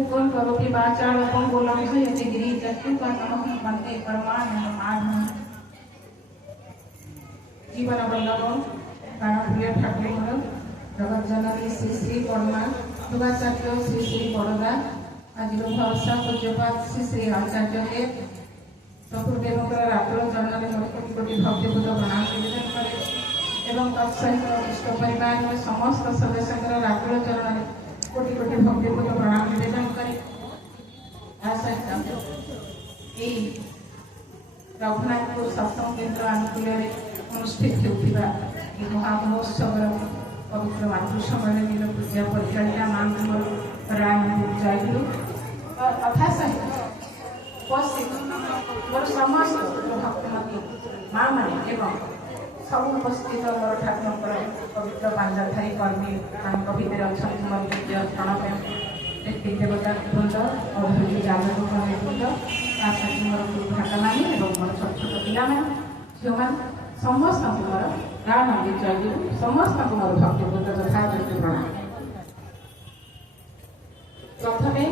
मुकुं करोति वाचालं गोलंघयति गिरिजत्युपतमः वन्दे परमानन्दमाधवम्। जीवन बल्लभ प्राणप्रिय ठाकुर जगत जननी श्री श्री परमा युवाचार्य श्री श्री बड़दा आज भरसा पूज्यपात श्री श्री आचार्य के चतुर्देवकर रात्र चरण में कोटि कोटि भक्तिपूत प्रणाम निवेदन करे एवं तत्सहित इष्ट परिवार में समस्त सदस्य रात्र चरण में कोटि कोटि भक्तिपूत प्रणाम निवेदन करे रघुनाथपुर सत्संग केन्द्र आनुकूल अनुष्ठित होता महामहोत्सव पवित्र मातृ सम्मेलन पूजा परिचालिका मां राम जयगुरु तथा सहित उपस्थित मोर समस्त भक्तमती माँ मैंने एवं सब उपस्थित मोर ठाकुर पवित्र पांचधारी कर्मी भितर अच्छा मोर पूज्य क्षण देवता वृंद और जागरूक वृंद साथ मोर भ्राता मानी और मोर छोट छोट पिला झील मैंने समस्त मोर राम जयगुरु समस्त मोर भक्तिपूत तथा प्रणाम। प्रथमे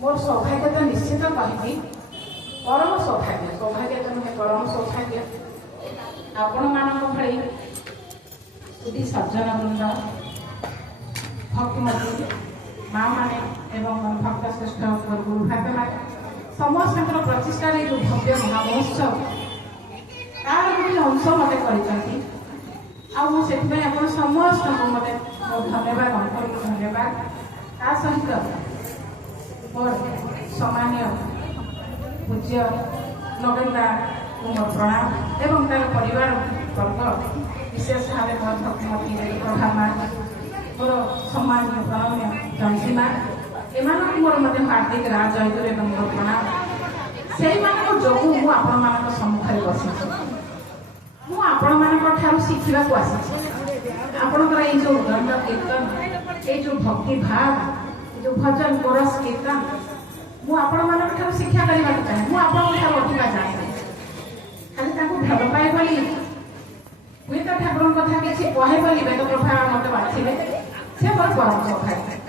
मोर सौभाग्य तो निश्चित कहबी परम सौभाग्य सौभाग्य तो नुहे परम सौभाग्य आपण मानक भली सुधी सज्जन वृंद भक्तिमती माँ माने एवं भक्त श्रेष्ठ गुरु भ्राता माने समस्त प्रतिष्ठा जो भव्य महामहोत्सव तार गोटे अंश मत कर समस्त मत धन्यवाद अंतरिक धन्यवाद ता सहित मोर सम्मान्य पूज्य नगेंदा मोर प्रणाम एवं तार परिवार वर्ग विशेष भाव मोर भक्तिमती प्रभा माँ मोर सम्मान्य प्रणम्य जंसी माँ एम मोर मत हार्दिक राज जयगुरु एवं मोर प्रणाम से जो मुझे सम्मुखें बसी मुझे शिखा आपणकर ये जो दंड कीर्तन ये जो भक्ति भाव जो भजन कोरस कीर्तन मुझे शिक्षा करने चाहे मुझे अधिका जाए खाली भल पाए बोली हुए तो ठाकुर कथा किसी कहे बोली वेद प्रभा मत बाछिले से मोर परम सौभाग्य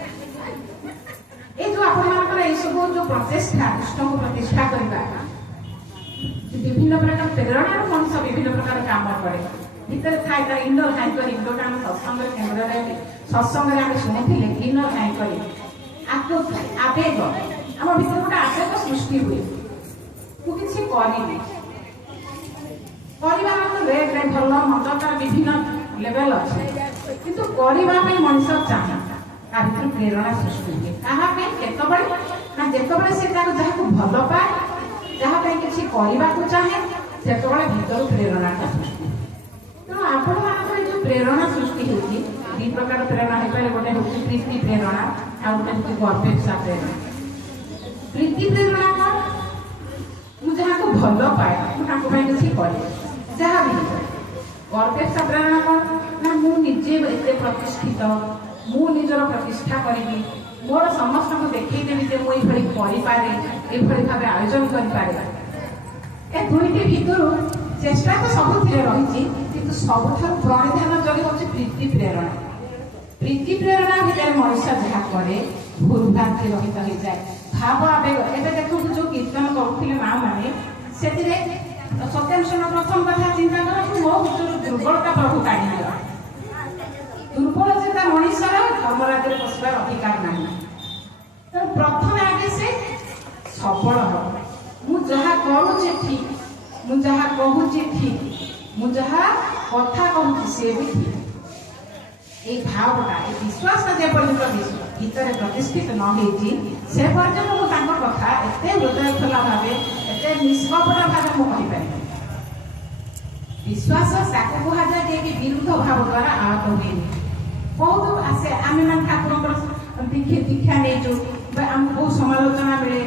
ये जो आपर ये सब जो प्रचेषा कृष्ण को प्रतिष्ठा करवा विभिन्न प्रकार प्रेरणा मनुष्य विभिन्न प्रकार काम करे भीतर थाए तार इनर हैंकर इंडोर आम सत्संग केन्द्र सत्संग आम शुणुले इनर हैंकर आवेग आम भीतर गोटे आवेग सृष्टि हुए मुझे करने भल मंद तार विभिन्न लेवल अच्छे किंतु करने मनुष्य चाहे ता भर प्रेरणा सृष्टि हुए कहा जिते से जहाँ भल पाए जहाँ किसी करने को चाहे से भीतर प्रेरणा सृष्टि तेणु आपण मान जो प्रेरणा सृष्टि होती दी प्रकार प्रेरणा हो पाए गोटे हूँ प्रीति प्रेरणा आ गोटे हूँ गर्भेक्षा प्रेरणा। प्रीति प्रेरणा कौन मुझे जहाँ को भल पाए मुझे किसी करे जहाँ भी गर्भेक्षा प्रेरणा कौन ना मुझे एत प्रतिष्ठित मु निजर प्रतिष्ठा करी मोर समस्त को देखदेवी जे मुझे ये भाव आयोजन करें ए दुईटी भितर चेष्टा तो सब रही कि सबुठ प्रणिधान जगह हूँ प्रीति प्रेरणा। प्रीति प्रेरणा भितर मनुष्य जहाँ करे भूल भ्रांति रहित हो जाए भाव आवेग एवं देखो जो कीर्तन करुले माँ मैंने से सत्यांशन प्रथम कथा चिंता कर मो भर दुर्बलता प्रभु काढ़ दुर्बल से मनुष्यर धर्मराज्य पशार अधिकार ना तो प्रथम आगे से सबल हम मुझे करुचे ठीक मुझे कहूँ ठीक मुझे कथा कहूँ सी भी ठीक ये भावटा ये विश्वास जे पर्यटन भीतर प्रतिष्ठित न से पर्यटन मुझे कथा एत हृदय खोला भाव एत निष्कपट भाव मुझे विश्वास ताकू कहुए जे कि विरुद्ध भाव द्वारा आहत हुए बहुत आसे आम मान ठाकुर दीक्षा नहीं आमको बहुत समालोचना मिले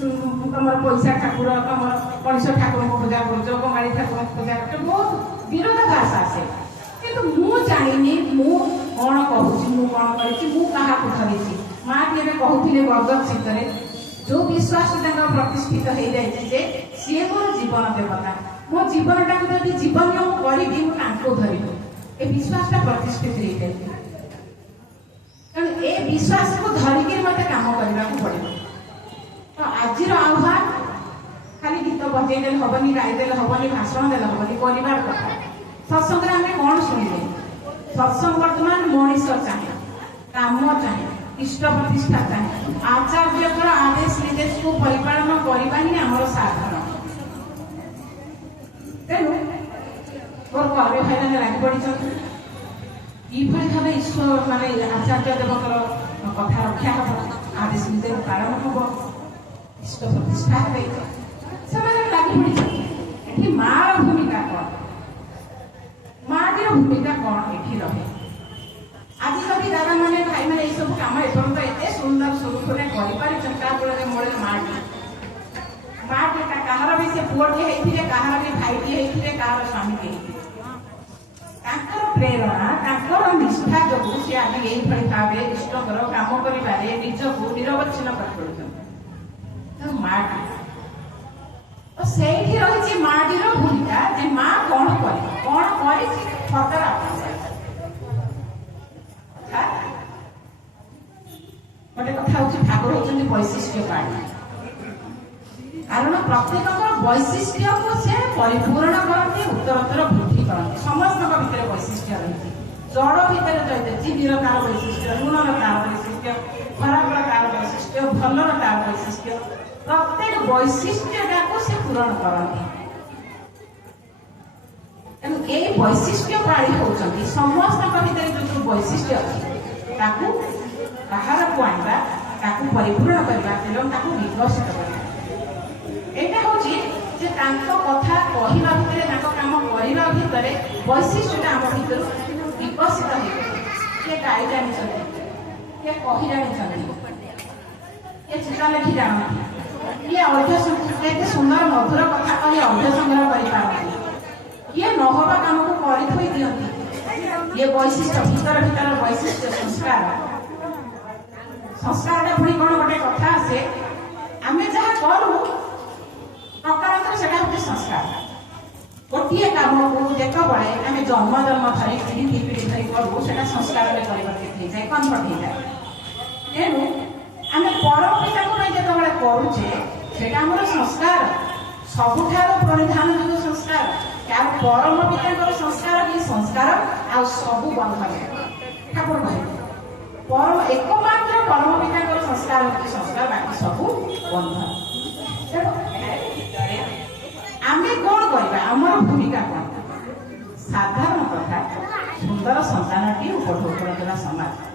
तुम पैसा ठाकुर तुम गणेश ठाकुर को पूजा कर बंगाली ठाकुर को पूजा कर बहुत विरोधाभास आसे किंतु मु जानी मु कौन कहूँ कौन कर माँ के कहते बरगत शीतरे जो विश्वास प्रतिष्ठित हो जाए सी मोर जीवन देवता मो जीवन टाक जीवन करी धरी ए विश्वास प्रतिष्ठित हो ए विश्वास को धरिकी मत काम करने पड़े। तो आज आह्वान खाली गीत बजेदेले हेनी गाईदेले हेनी भाषण देले हेनी परिवार कथा सत्संग आम कौन शुणिले सत्संग बर्तमान मनीष चाहे काम चाहे इष्ट प्रतिष्ठा चाहे आचार्य आदेश निर्देश को परिपालन करने ही आम साधन। तेणु मोर कर्मी भाई मैंने लगी पड़ी ये भाव ईश्वर माने आचार्य देवतर कथा रक्षा हम आदेश निर्देश पालन हम इष्ट प्रतिष्ठा से लगी पड़ी मार भूमिका कौन माटी भूमिका कौन ये रहे आज जब दादा मैंने भाई मैंने ये सब कम एपर्त एत सुंदर स्वरूप कर मोड़े माटी कहार भी से पुअटे होते कहार भी भाईटे होते कहार स्वामी प्रेरणा निष्ठा जो सी आज यही भाव इष्टर कम कर निजक निरवच्छिन्न कर माटी तो से रही माटीर भूमिका जे माँ कौन कर सतर गोटे कथा हूँ ठाकुर होती वैशिष्ट्य पाणी कारण प्रत्येक वैशिष्ट्य को से परिपूर्ण करते उत्तरोत्तर वृद्धि करते समस्त भितर वैशिष्ट्य रही जड़ भितर जीवीर तार वैशिष्ट्य लुणर तार वैशिष्ट्य खराब तार वैशिष्ट्य भलर तार वैशिष्ट्य प्रत्येक वैशिष्ट्यटा को से पूरण करते तेणु ये वैशिष्ट्य पाणी होती समस्त भितर जो वैशिष्ट्य अच्छी कहार को आना परिपूर्ण करवा एवं विकसित करवा एटा होची जे तांको कथा कहिबा भितरे तांको काम करिबा भितरे वैशिष्ट्यटा हम भितर विकसित हे के गाई जानि छथि के कहि जानि छथि के चिता लिखि जानि ये अर्थ संस्कृत सुंदर मधुर कथा कहि अर्थ संग्रह करि पारथि ये नहबा काम को करि थई दियंती ये वैशिष्ट्य भीतर भीतर वैशिष्ट्य संस्कार पुणी कौन गोटे कथा आसे आम जहाँ करूँ प्रकार से संस्कार गोटे कम को देख बड़े आम जन्म जन्म धरी पीढ़ी पीढ़ी धरी करूँ से संस्कार में परिवर्तित जाए कन्वर्ट हो जाए तेणु आम परम पिता को जो करुचे से संस्कार सबुठार परिधान जो संस्कार क्या परम पिता संस्कार कि संस्कार आ सबू बंधन ठाकुर भाई परम एकमात्र परम पिता संस्कार होती संस्कार बाकी सब बंधन आम कौन करवा आमर भूमिका कौन साधारण कथा सुंदर संतानटी उपभोग कर समाज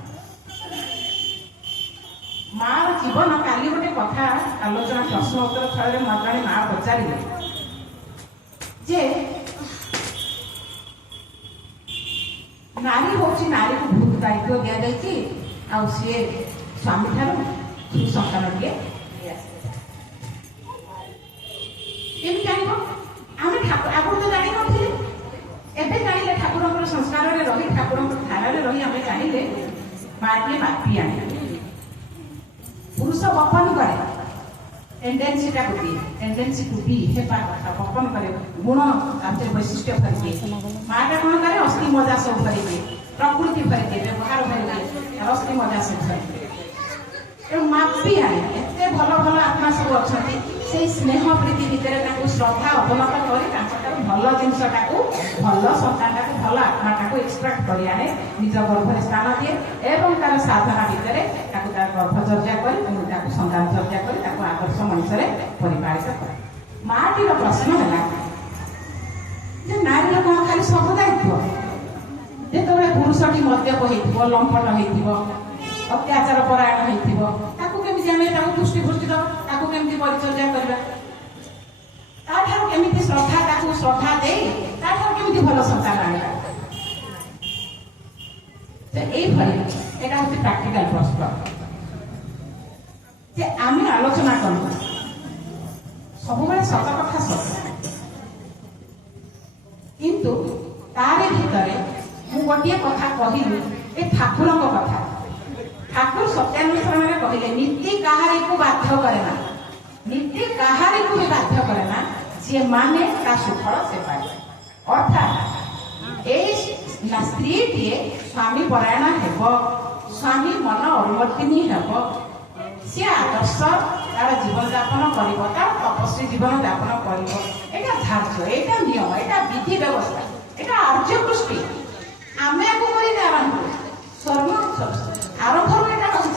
मार जीवन काली गोटे कथा आलोचना प्रश्न उत्तर थर मत माँ पचारे जे नारी हूँ नारी को बहुत दायित्व दि जाए आ सी स्वामी ठार सुसंतान टे जान आम ठाकुर आगुरी तो जानी नी एवं जाने ठाकुर संस्कार रही ठाकुर धारा रही आम जाने माटे मापी आने पुरुष बपन करे टेंडेन्सीटा गोटे टेंडेन्सी टू बी हेपा कथा बपन करे गुण वैशिष्ट्य करके माटा कौन करे अस्थि मजा सब भरके प्रकृति भरके व्यवहार भरके अस्थि मजा सब भरके मापी आए एत भल भल आत्मा सब अच्छा से स्नेह प्रीति भितर श्रद्धा अवलत कर भल जिनसा भल सन्तान भल आत्मा को एक्सट्राक्ट कर आने निज गर्भ स्थान दिए एवं तार साधना भितर गर्भचर्या कर सन्तान चर्चा कर आदर्श मनुष्य परिपालित कर माटीर प्रश्न है नारी कौन खाली सब दायित्व जो पुरुषटी मद्यप हो लंपट हो अत्याचार परायण हो पुष्टि पुष्टि दमी परिचर्या करवा केमी श्रद्धा श्रद्धा दे केमी भल संतान आने यहाँ हूँ प्राक्टिकाल प्रश्न जे आम आलोचना करूँ सब सत कथा सत किंतु तारे भितर मु गोटे कथा कहली ए ठाकुर कथा ठाकुर सत्यानुसरण में कहले नीति कहारी को बाध्य करे ना नीति कहारी को भी बाध्य करे ना जे माने ता सुफल से पाए अर्थात ए स्त्री टीए स्वामी परायण हेब ସ୍ୱାମୀ ମନ ଅନୁମତିନି ହେବ सी आदर्श तार जीवन यापन कर तपस्वी जीवन यापन कर धार्य यहाँ नियम यहाँ विधि व्यवस्था यहाँ आर्य गोष्ठी